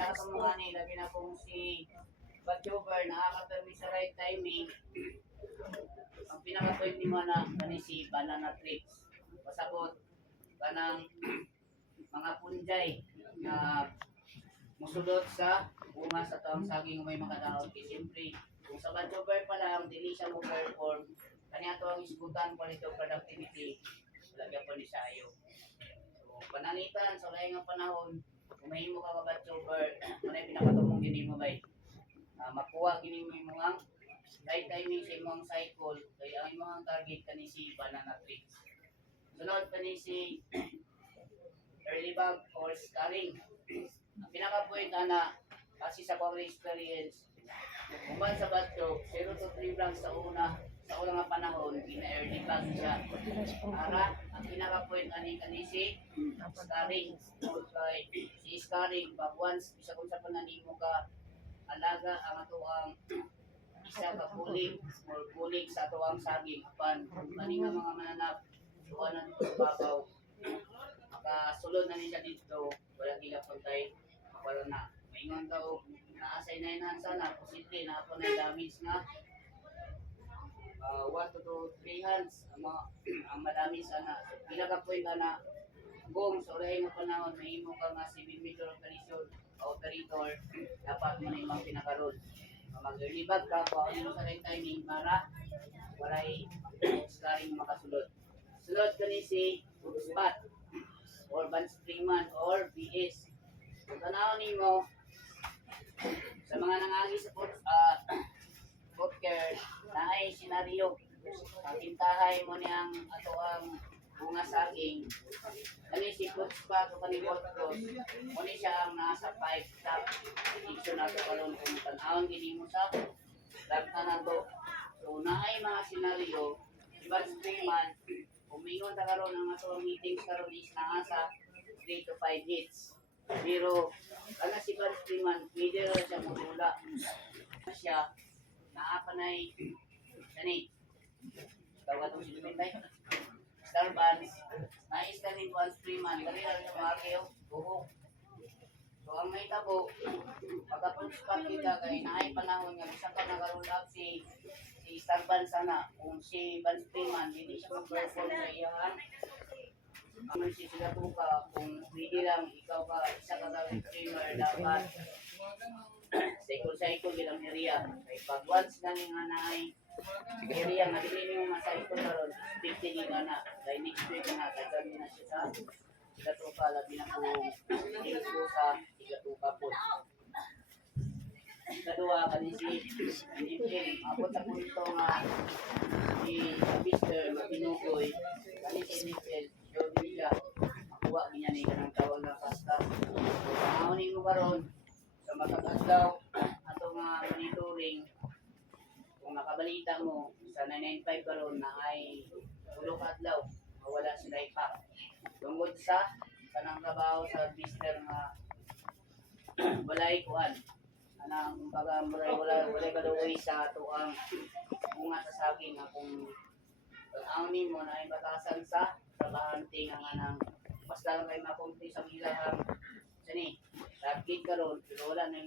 pinakasamuhan nila, ginapong si Batchover, nakakatarmi sa right timing. Ang pinaka-point ni mo na si Banana Tricks. Pasabot ka ng mga punjay na musulot sa bunga sa taong saging may makadaon. Kasi siyempre, kung sa Batchover pa lang, dili siya mo perform. Kanya ito ang isgutan ko nito productivity. Lagyan po ni Sayo. So, pananitan, sa laing ng panahon, kung mahimo ka Batchover, manay pinakatumong gini mo ba? Makuha gini mo yung mga right timing sa imong cycle, kaya ang imong target kani si Banana Tricks. Sunod kani si early bag or scarring. Ang pinaka-point na kasi sa core experience, kung ba sa batcho, 0 to 3 lang sa unang nga panahon, pina-early bag siya. Para, ang pinaka-point kani si scarring. Si scarring, pag once, isa kung sa pananimo ka, alaga ang ato ang isa ka kulig or kulig sa ato ang saging. Apan, kani nga mga mananap, suwan na dito sa babaw, makasulod na niya dito, wala gila puntay, wala na. Maingon daw, naasay na yun sana, posible na ako na damage nga 1 to 3 hands ang madami sana. So, pila ka point na kung sa ulahin mo panahon, may imo ka nga 7 meter of collision operator, dapat mo na yung pinaka-roll. Mag-early bag ka, kung ano sa right timing para walay scarring makasulod. Sulod ka ni si spot or band springman or BS. Kung tanawin mo sa mga nangagi sa foot care na ay senaryo, ang tintahay mo niyang ato ang bunga saging, kani si foot spot o kani foot cross, kani siya ang nasa 5 top prediction nato karon kung tanawin gini mo sa dagta na to. So naay mga senaryo, ibang springman, umingon ta karon ang ato meetings karon is nasa 3 to 5 hits. Pero kana si Van Springman, middle siya mula siya naapanay kani tawag itong si Dumitay Star Bands na-star ni Van Springman dali lang siya mga kayo buhok. So ang may tabo pagkapon spot kita kay naay panahon nga bisag ka nag-roll up si Star Bands sana kung si Van Springman hindi siya mag-perform sa iyang ano si sila po ka, kung pwede lang, ikaw ka, isa ka gawin trainer, dapat cycle bilang area. Kaya pag once na nga na ay area, nga din yung ma-cycle na ron, 50 nga na, dahil next week na, kaya na siya sa sila po ka, labi na po, ilso sa sila po ka po. Kadua, kanisi, abot sa punto nga, si Mr. Matinukoy, kanisi Nickel, Jogi siya, makuha niya ni kanang tawag na pasta. So, pangahonin mo karon sa matag-adlaw, ato nga monitoring, kung nakabalita mo, sa 995 karon na ay ulo ka adlaw, mawala sila ipak. Tungkol sa kanang trabaho sa Mr. nga walay kuhan. Anang kumbaga walay kaluoy sa ato ang bunga sa saging nga kung pag-amin mo na ay batasan sa trabahante nga nang basta lang kayo makumpi sa ilang sani target karon pero wala nang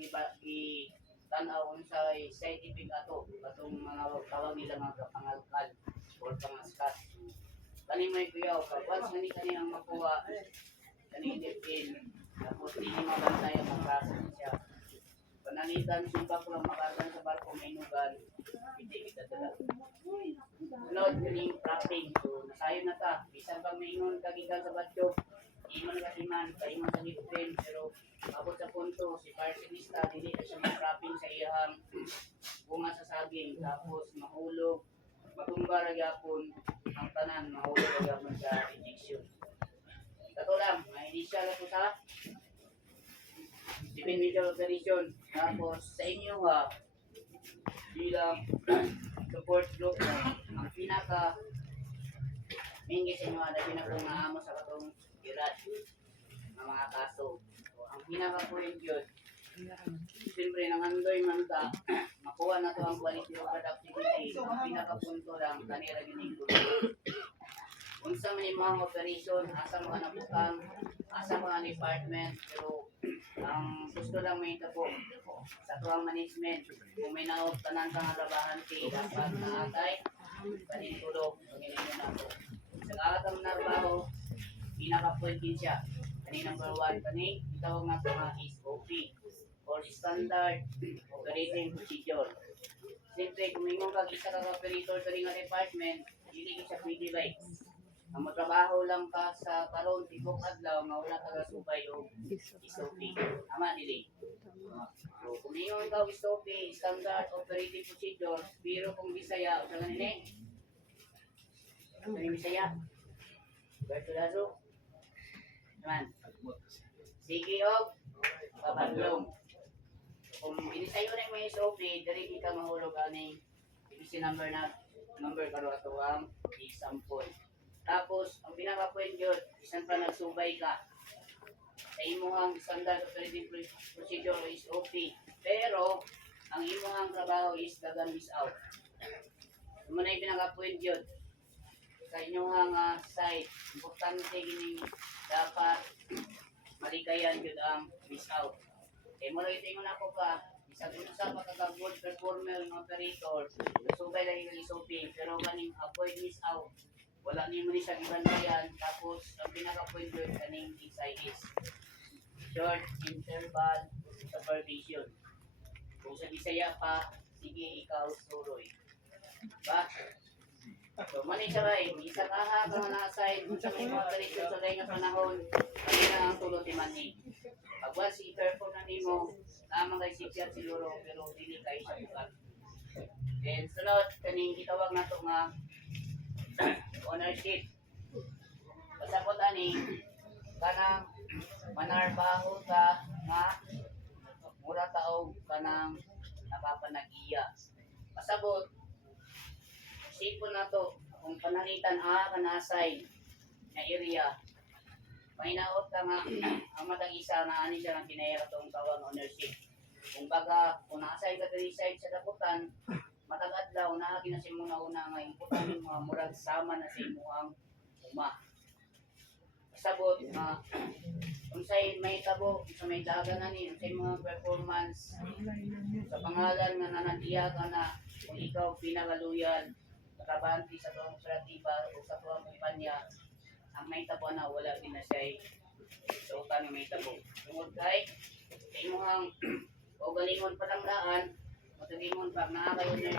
tanaw sa scientific ato katong mga tawag nila mga pangalkal or pangaskat kani may kuyaw once kani ang makuha kani dipin tapos hindi mabantay ang proses siya panangitan sumpa ko lang makasan sa barko may nugan hindi kita talaga. Sunod yung trapping. So, nasayo na ta. Bisan pag maingon kagikan sa batyo, iman kasiman, kaingon sa gipin, pero abot sa punto, si parsinista, hindi na siya mag-trapping sa iyang bunga sa saging. Tapos, mahulog, matumba ragyapon, ang tanan, mahulog ragyapon sa injection. Ito lang, ma-initial ako sa 7 meter operation. Tapos, sa inyo ha, bilang support group na ang pinaka mingi sa inyo na pinakungahamo sa katong irat ng mga kaso. So, ang pinaka point yun, siyempre nangandoy man ta, makuha na to ang quality of productivity. Ang pinaka punto lang, kanira gining unsa man imong operation, asa mga nabutang, asa mga department, pero ang gusto lang may po sa tuwang management, kung may naot tanan ka nga trabahante, dapat naatay, panitulog, pagkinin na po. Sa kakatang narbaho, pinaka-point din siya. Kani number 1, kani, itawag nga ito nga SOP, or Standard Operating Procedure. Siyempre, kung may kag isa kang operator sa nga department, hindi ka siya pwede like. Ang matrabaho lang ka sa karon tibok adlaw nga wala ka gasubay o SOP. Ama dili. So, kung ingon ka SOP, Standard Operating Procedure, pero kung Bisaya, o sa ganun kung Bisaya, Bertolazo, naman. Sige o, babadlong. Kung binisayo na yung SOP, dali ka mahulog ani ibisi number karo ato ang example. Tapos, ang pinaka-point yun, isang pa nagsubay ka sa imuhang standard operating procedure o SOP. Pero, ang imuhang trabaho is dagang miss out. Muna yung pinaka-point yun. Sa inyong site, importante gini dapat malikayan yun ang miss out. Eh, muna itingon ako ka, isang sa pagkaka-good performer ng operator, subay lang yung SOP, pero kaning avoid miss out. Wala niyo muna siya gibantayan, tapos ang pinaka-point yun kaning is short interval supervision. Kung sa Bisaya pa, sige ikaw suroy. Ba? So, mani siya ba isa kaha ka na-assign kung sa may mga operation sa lain nga panahon, kami na ang tulot ni Manny. Pag once i-perform na nimo, naman kay CPR siguro, pero dili kayo siya bukat. Then, sunod, kaning itawag na ito nga ownership. Pasabot ani, kanang manarbaho ka nga mura taog kanang napapanag-iya. Pasabot, sipon na to, kung panangitan kana-assign na area, may naot ka nga, ang matag-isa na ani siya ng pinahira itong tawag ownership. Kung baga, kung na-assign ka diri side sa daputan, matag-adlaw na ginasin mo na una nga imputan yung mga murag sama na sa imuhang uma. Pasabot, kung sa'yo may tabo, kung may daga na ni, kung sa'yo mga performance, sa pangalan nga nanatiya ka na, kung ikaw pinakaluyan, kabanti sa tuwang operatiba o sa tuwang kumpanya, ang may tabo na wala din na siya so kami may tabo. Tungod kay, sa imuhang o galingon pa lang daan, o galingon pag nakakayo na